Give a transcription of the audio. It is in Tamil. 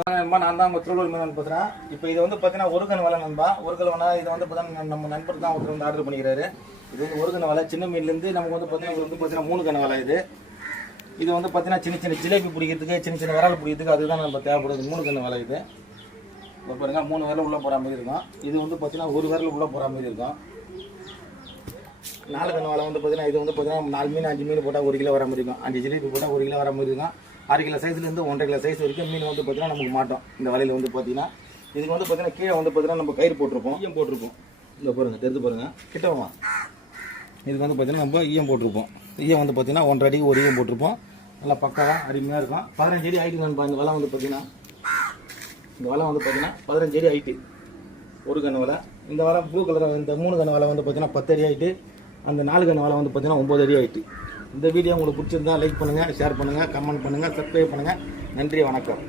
நான் தான் உங்கள் திருவள்ளூர் மீன் பேசுகிறேன். இப்போ இது வந்து பார்த்தீங்கன்னா ஒரு கண் வலை நண்பா. ஒரு கண் வலை இது வந்து பார்த்தீங்கன்னா நம்ம நண்பர் தான் ஒருத்தர் வந்து ஆர்டர் பண்ணிக்கிறாரு. இது வந்து ஒரு கண் வலை சின்ன மீன்லேருந்து நமக்கு வந்து பார்த்தீங்கன்னா மூணு கண் வலை இது வந்து பார்த்தீங்கன்னா சின்ன சின்ன ஜிலேபி பிடிக்கிறதுக்கு சின்ன சின்ன விரல் பிடிக்கிறதுக்கு அதுதான் நம்ம தேவைப்படுது. மூணு கண் வலை இது பாருங்க, 3 விரல் உள்ளே போகிற மாதிரி இருக்கும். இது வந்து பார்த்தீங்கன்னா ஒரு விரல் உள்ளே போகிற மாதிரி இருக்கும். 4 கண் வலை வந்து பார்த்தீங்கன்னா இது வந்து பார்த்தீங்கன்னா 4 மீன் 5 மீன் போட்டால் 1 கிலோ வர மாதிரி இருக்கும். 5 ஜிலேபி போட்டால் 1 கிலோ வர மாதிரி இருக்கும். 6 கிலோ சைஸ்லேருந்து 1.5 கிலோ சைஸ் வரைக்கும் மீன் வந்து பார்த்தீங்கன்னா நமக்கு மாட்டோம். இந்த வலையில் வந்து பார்த்தீங்கன்னா இதுக்கு வந்து பார்த்தீங்கன்னா கீழே வந்து பார்த்தீங்கன்னா நம்ம கயிறு போட்டிருப்போம், ஈயம் போட்டிருப்போம். இந்த பாருங்கள், தெரிஞ்சு பாருங்கள், கிட்டவா இதுக்கு வந்து பார்த்தீங்கன்னா நம்ம ஈயம் போட்டிருப்போம். ஈயம் வந்து பார்த்தீங்கன்னா 1.5 அடிக்கு ஒரு ஈயம் போட்டிருப்போம். நல்லா பக்காவாக அருமையாக இருக்கும். 15 அடி ஹைட்டு நண்பா. இந்த வலை வந்து பார்த்தீங்கன்னா இந்த வலை வந்து பார்த்தீங்கன்னா 15 அடி ஹைட்டு ஒரு கண் வலை. இந்த வலை ப்ளூ கலர் இந்த 3 கண் வலை வந்து பார்த்தீங்கன்னா 10 அடி ஹைட்டு. அந்த 4 கண் வலை வந்து பார்த்தீங்கன்னா 9 அடி ஹைட்டு. இந்த வீடியோ உங்களுக்கு பிடிச்சிருந்தா லைக் பண்ணுங்கள், ஷேர் பண்ணுங்கள், கமெண்ட் பண்ணுங்கள், சப்ஸ்கிரைப் பண்ணுங்கள். நன்றி, வணக்கம்.